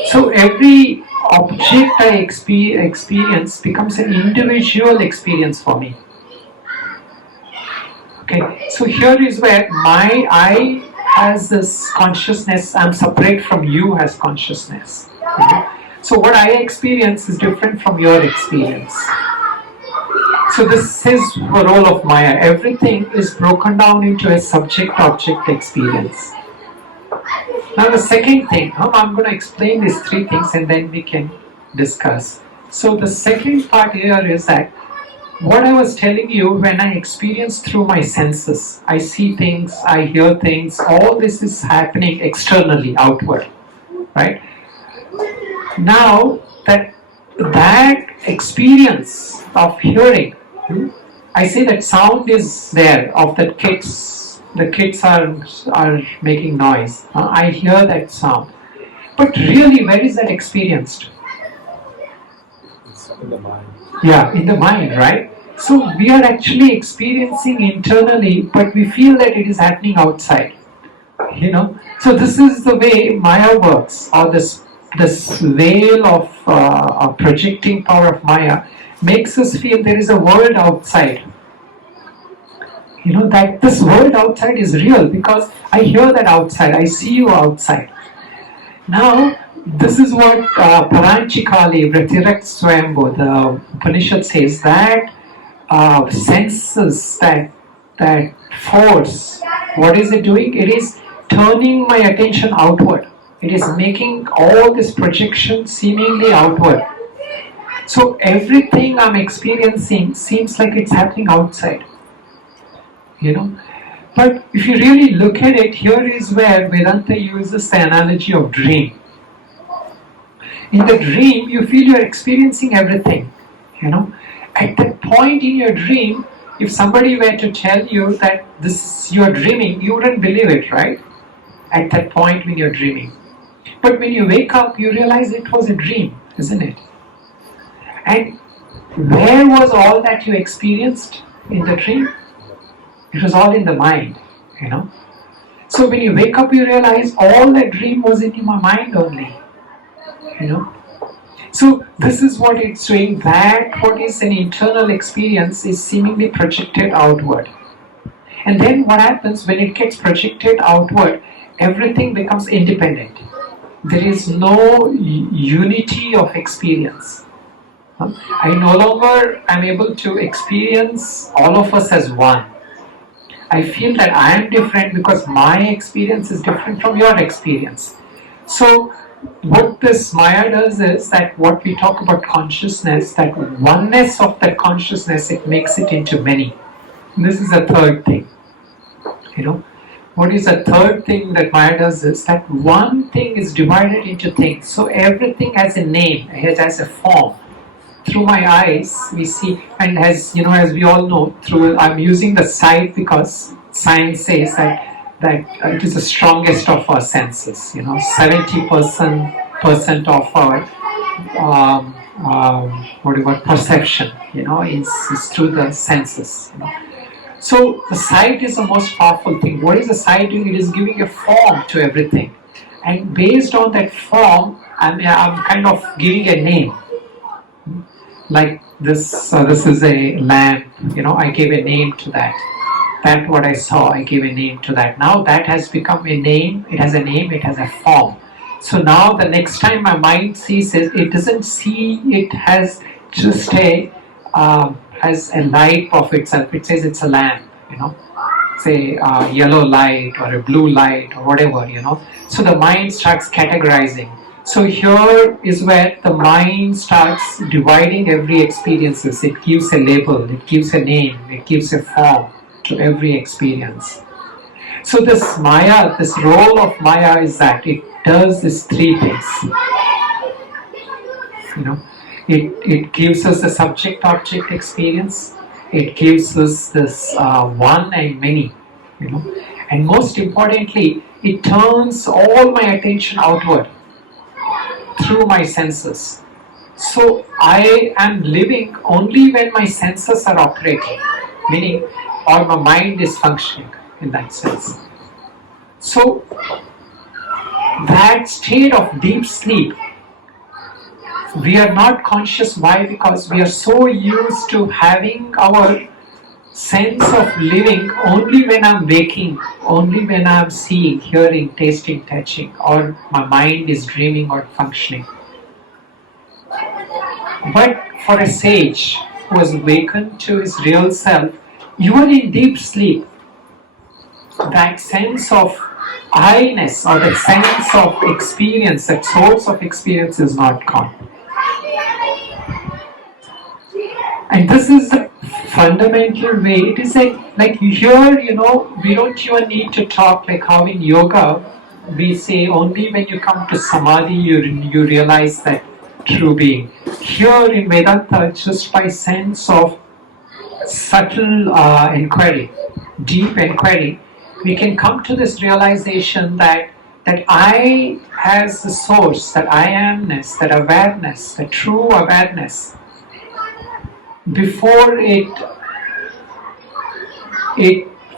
So every object I experience becomes an individual experience for me. Okay, so here is where my I has this consciousness, I'm separate from you as consciousness. So what I experience is different from your experience. So this is the role of Maya. Everything is broken down into a subject-object experience. Now the second thing, I'm going to explain these three things and then we can discuss. So the second part here is that what I was telling you, when I experience through my senses, I see things, I hear things, all this is happening externally, outward, right? Now that experience of hearing, I say that sound is there of the kids are making noise. I hear that sound. But really, where is that experienced? It's in the mind. Yeah, in the mind, right? So we are actually experiencing internally, but we feel that it is happening outside. So this is the way Maya works, or this veil of projecting power of Maya makes us feel there is a world outside. That this world outside is real because I hear that outside, I see you outside. Now, this is what Paranchikali, Vratirakt Swayambhu, the Upanishad says, that senses, that force, what is it doing? It is turning my attention outward. It is making all this projection seemingly outward. So everything I'm experiencing seems like it's happening outside. But if you really look at it, here is where Vedanta uses the analogy of dream. In the dream, you feel you're experiencing everything. At that point in your dream, if somebody were to tell you that you're dreaming, you wouldn't believe it, right? At that point when you're dreaming. But when you wake up, you realize it was a dream, isn't it? And where was all that you experienced in the dream? It was all in the mind, So when you wake up, you realize all that dream was in my mind only, So this is what it's doing, that what is an internal experience is seemingly projected outward. And then what happens when it gets projected outward, everything becomes independent. There is no unity of experience. I no longer am able to experience all of us as one. I feel that I am different because my experience is different from your experience. So what this Maya does is that what we talk about consciousness, that oneness of that consciousness, it makes it into many. And this is the third thing. What is the third thing that Maya does is that one thing is divided into things. So everything has a name, it has a form. Through my eyes, we see, and as we all know, I'm using the sight because science says that it is the strongest of our senses. 70% of our perception, is through the senses. So the sight is the most powerful thing. What is the sight doing? It is giving a form to everything, and based on that form, I'm kind of giving a name. Like this is a lamp. I gave a name to that. That what I saw, I gave a name to that. Now that has become a name. It has a name. It has a form. So now the next time my mind sees it, it doesn't see it has just has a light of itself. It says it's a lamp. Say yellow light or a blue light or whatever. So the mind starts categorizing. So here is where the mind starts dividing every experiences. It gives a label, it gives a name, it gives a form to every experience. So this Maya, this role of Maya is that it does these three things. It gives us the subject-object experience. It gives us this one and many. And most importantly, it turns all my attention outward through my senses. So I am living only when my senses are operating, meaning or my mind is functioning in that sense. So that state of deep sleep, we are not conscious. Why? Because we are so used to having our sense of living only when I'm waking, only when I'm seeing, hearing, tasting, touching, or my mind is dreaming or functioning. But for a sage who has awakened to his real self, you are in deep sleep. That sense of I-ness or that sense of experience, that source of experience is not gone. And this is the fundamental way. It is like here, we don't even need to talk like how in yoga we say only when you come to samadhi you realize that true being. Here in Vedanta, just by sense of subtle inquiry, deep inquiry, we can come to this realization that I has the source, that I amness, that awareness, the true awareness, before it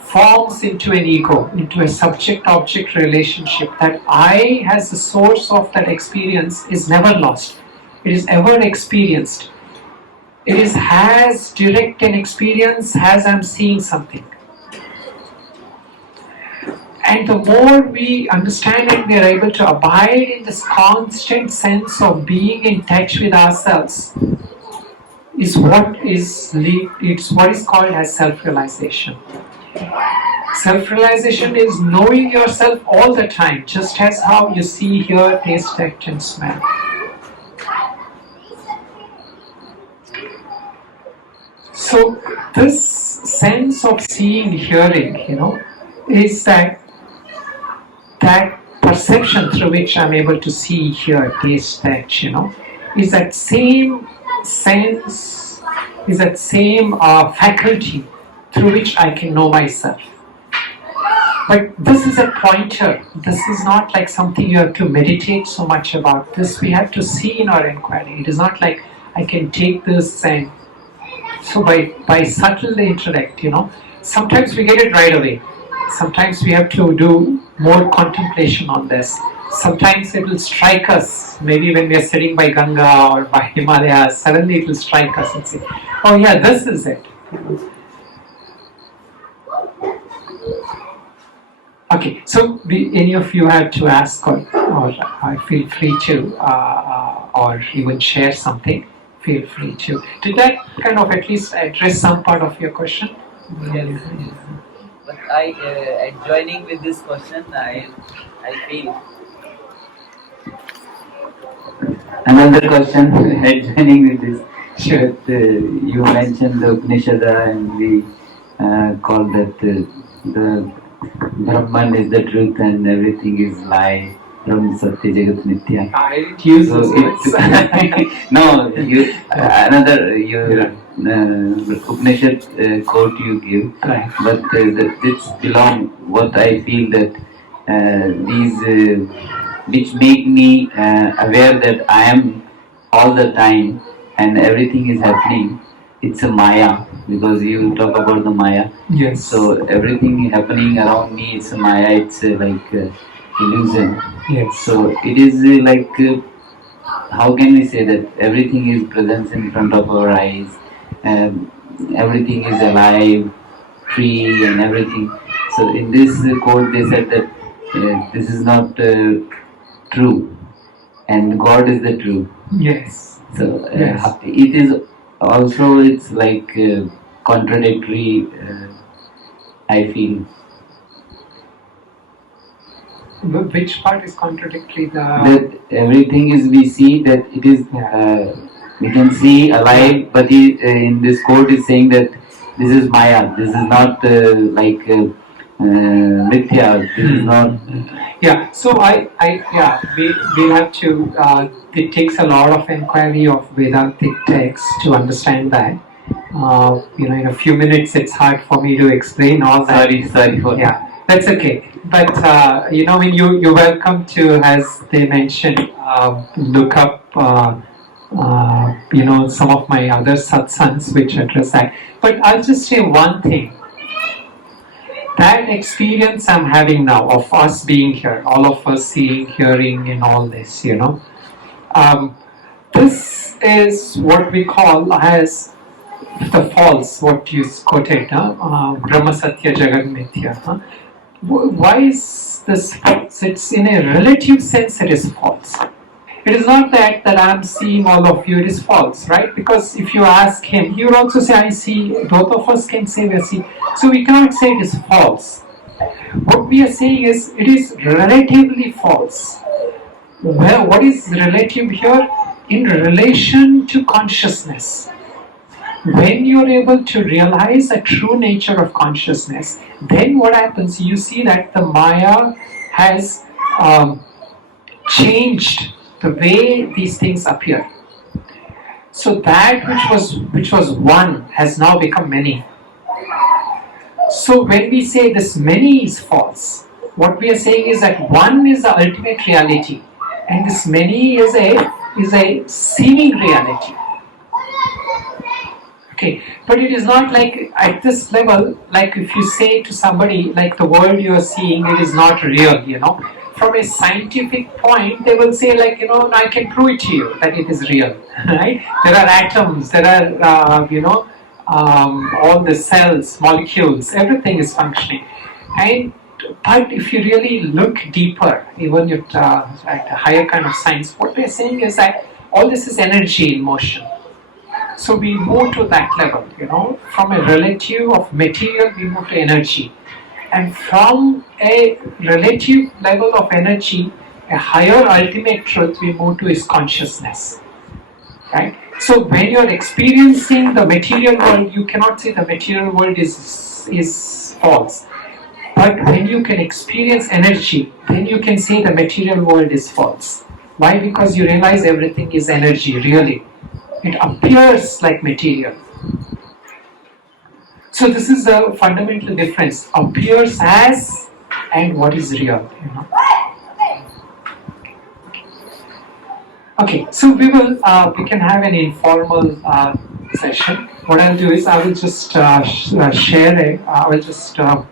forms into an ego, into a subject-object relationship, that I as the source of that experience is never lost. It is ever experienced. It is as direct an experience as I'm seeing something. And the more we understand and we are able to abide in this constant sense of being in touch with ourselves, it's what is called as self-realization. Self-realization is knowing yourself all the time, just as how you see, hear, taste, touch, and smell. So this sense of seeing, hearing, is that perception through which I'm able to see, hear, taste, touch, is that same sense, is that same faculty through which I can know myself. But this is a pointer. This is not like something you have to meditate so much about. This we have to see in our inquiry. It is not like I can take this and so by subtle intellect, sometimes we get it right away. Sometimes we have to do more contemplation on this. Sometimes it will strike us, maybe when we are sitting by Ganga or by Himalayas, suddenly it will strike us and say, oh yeah, this is it. Okay, so any of you have to ask or feel free to, or even share something, feel free to. Did that kind of at least address some part of your question? Yes. But joining with this question, I feel. Another question, adjoining with this. Sure. That, you mentioned the Upanishad and we call that the Brahman is the truth and everything is lie. Brahma Satya Jagat Mithya. I didn't use so those words. No, another Upanishad quote you give, Right. but this belong what I feel that these which make me aware that I am all the time and everything is happening. It's a Maya, because you talk about the Maya. Yes. So everything happening around me, it's a Maya. It's like illusion. Yes. So it is like how can we say that everything is present in front of our eyes, and everything is alive, free, and everything. So in this quote, they said that this is not true, and God is the true. Yes. So Yes. it is also, it's like contradictory. I feel. Which part is contradictory? That everything is, we see that it is, we can see alive, but in this quote is saying that this is Maya, this is not like Mithya, this is not. Yeah, so we'll have to, it takes a lot of inquiry of Vedantic texts to understand that. In a few minutes it's hard for me to explain all that. Sorry for Yeah, that's okay. But when you're welcome to, as they mentioned, look up some of my other satsangs which address that. But I'll just say one thing. That experience I'm having now of us being here, all of us seeing, hearing, and all this, this is what we call as the false, what you quoted, Brahma Satya Jagat Mithya. Why is this false? It's in a relative sense it is false. It is not that I'm seeing all of you, it is false, right? Because if you ask him, he will also say, I see, both of us can say we are seeing. So we cannot say it is false. What we are saying is, it is relatively false. Well, what is relative here? In relation to consciousness. when you're able to realize the true nature of consciousness, then what happens, you see that the Maya has changed the way these things appear. So that which was one has now become many. So when we say this many is false, what we are saying is that one is the ultimate reality, and this many is a seeming reality. Okay, but it is not like at this level, like if you say to somebody, like the world you are seeing, it is not real, From a scientific point, they will say, like, I can prove it to you that it is real, right? There are atoms, there are, all the cells, molecules, everything is functioning. But if you really look deeper, even at a higher kind of science, what they're saying is that all this is energy in motion. So we move to that level, from a relative of material, we move to energy. And from a relative level of energy, a higher ultimate truth we move to is consciousness. Right? So when you're experiencing the material world, you cannot say the material world is false. But when you can experience energy, then you can say the material world is false. Why? Because you realize everything is energy, really. It appears like material. So this is the fundamental difference. Appears as and what is real. Okay, so we can have an informal session. What I'll do is I will just share I will just have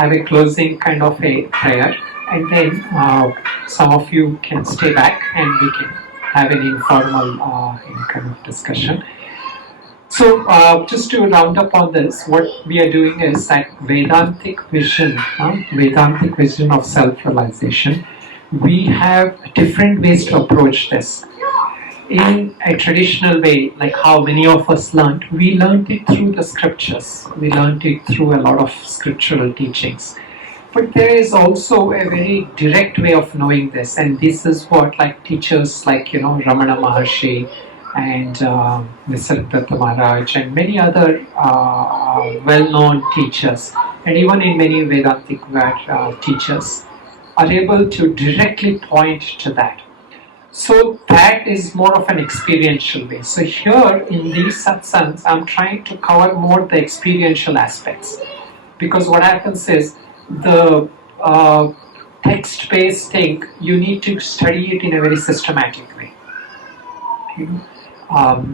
a closing kind of a prayer, and then some of you can stay back and we can have an informal kind of discussion. So just to round up on this, what we are doing is that Vedantic vision of self-realization. We have different ways to approach this. In a traditional way, like how many of us learned, we learned it through the scriptures. We learned it through a lot of scriptural teachings. But there is also a very direct way of knowing this, and this is what like teachers like Ramana Maharshi and Nisargadatta Maharaj and many other well-known teachers, and even in many Vedantic teachers, are able to directly point to that. So that is more of an experiential way. So here in these satsangs, I'm trying to cover more the experiential aspects, because what happens is the text-based thing, you need to study it in a very systematic way.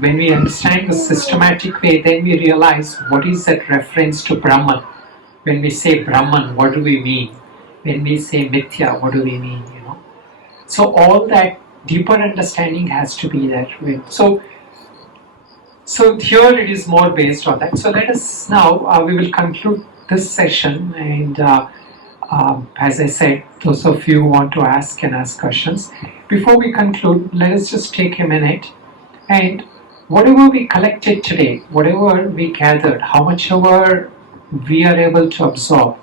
When we understand the systematic way, then we realize what is that reference to Brahman. When we say Brahman, what do we mean? When we say Mithya, what do we mean? So all that deeper understanding has to be there. So here it is more based on that. So let us now, we will conclude this session, and as I said, those of you who want to ask can ask questions. Before we conclude, let us just take a minute, and whatever we collected today, whatever we gathered, how much ever we are able to absorb,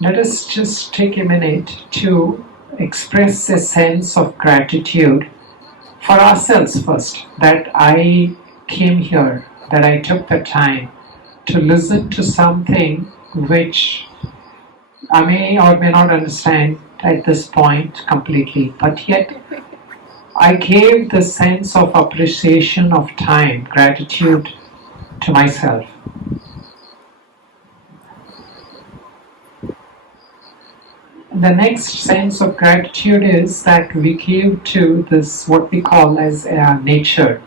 let us just take a minute to express a sense of gratitude for ourselves first, that I came here, that I took the time to listen to something which I may or may not understand at this point completely, but yet I gave the sense of appreciation of time, gratitude to myself. The next sense of gratitude is that we give to this, what we call as nature,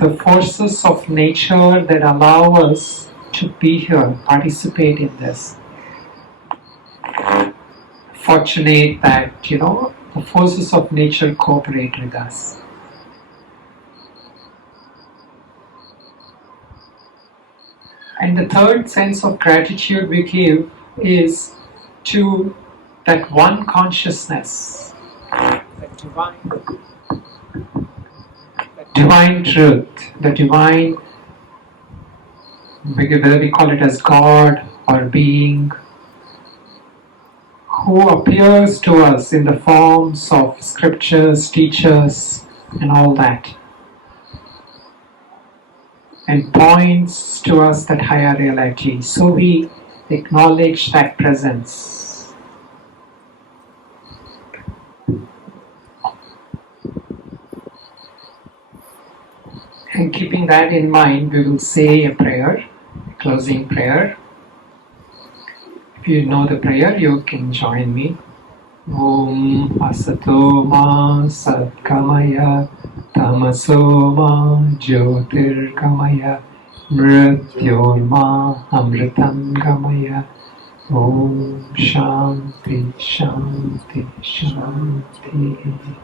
the forces of nature that allow us to be here, participate in this. Fortunate that, the forces of nature cooperate with us. And the third sense of gratitude we give is to that one consciousness, divine truth, the divine, whether we call it as God or being, who appears to us in the forms of scriptures, teachers, and all that. and points to us that higher reality. So we acknowledge that presence. And keeping that in mind, we will say a prayer, a closing prayer. If you know the prayer, you can join me. Om Asato Ma Satkamaya Tamaso Ma Jyotirgamaya Mrityorma Amritam Gamaya. Om Shanti Shanti Shanti.